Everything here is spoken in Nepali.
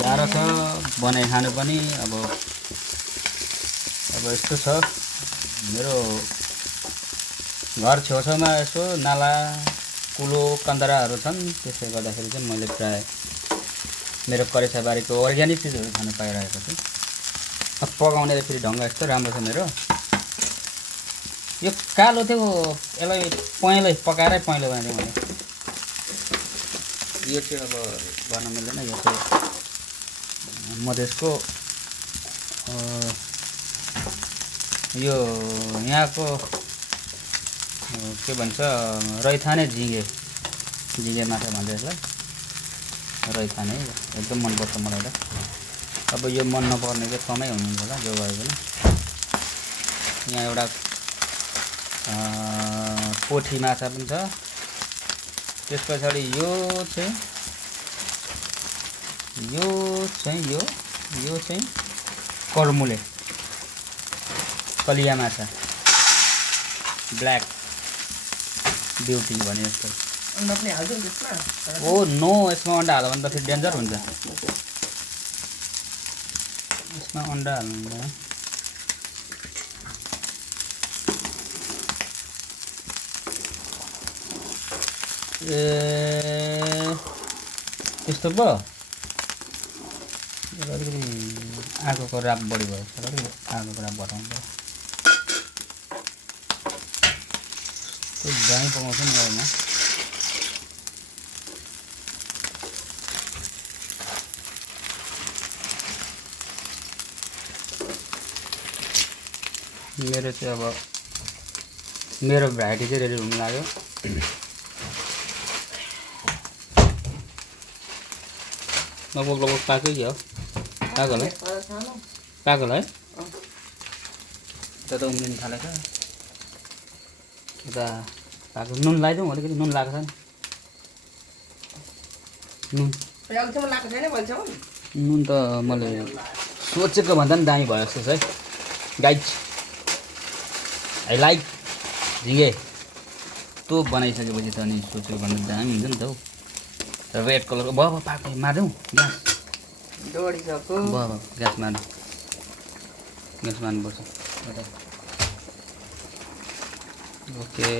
गाह्रो छ बनाइ खानु पनि। अब यस्तो छ मेरो घर छेउछाउमा यसो नाला कुलो कन्दराहरू छन्, त्यसले गर्दाखेरि चाहिँ मैले प्राय मेरो करेसाबारीको अर्ग्यानिक चिजहरू खान पाइरहेको छु। अब पकाउने फेरि ढङ्ग यस्तो राम्रो छ मेरो। यो कालो थियो यसलाई पहेँलो पकाएरै पहेँलो बनाइदिएँ मैले। यो चाहिँ अब गर्न मिल्दैन, यो चाहिँ मधेसको यो यहाँको के भन्छ रैथाने झिँगे माछा भन्छ यसलाई, रैथाने एकदम मनपर्छ मलाई त। अब यो मन नपर्ने चाहिँ कमै हुनुहुन्छ होला जो भए पनि। यहाँ एउटा पोठी माछा पनि छ। त्यस पछाडि यो चाहिँ कर्मुले कलिया माछा, ब्ल्याक ब्युटी भने जस्तो। अन्डा पनि हाल्छ त्यसमा? ओ नो, यसमा अन्डा हाल्यो भने त फेरि डेन्जर हुन्छ। यसमा अन्डा हाल्नु हुँदैन। ए त्यस्तो भयो। अलिकति आगोको राप बढी भयो, अलिकति आगोको राप घटाउनु पर्यो। दामी पकाउँछु नि गाउँमा। मेरो चाहिँ अब मेरो भेराइटी चाहिँ रेडी हुनु लाग्यो। लगभग पाकै हो, पाको होला है। त उम्लिनु थालेको उता पाको। नुन लगाइदिउँ, अलिकति नुन लगाएको छ नि। नुन त मैले सोचेको भन्दा पनि दामी भयो जस्तो छ है गाइज। आई लाइक झिँगे त्यो बनाइसकेपछि त अनि सोचेको भन्दा दामी हुन्छ नि त हौ। रेड कलरको भयो पाको मार्दिउँ ग्यास। भयो ग्यास मार्नुपर्छ। ओके।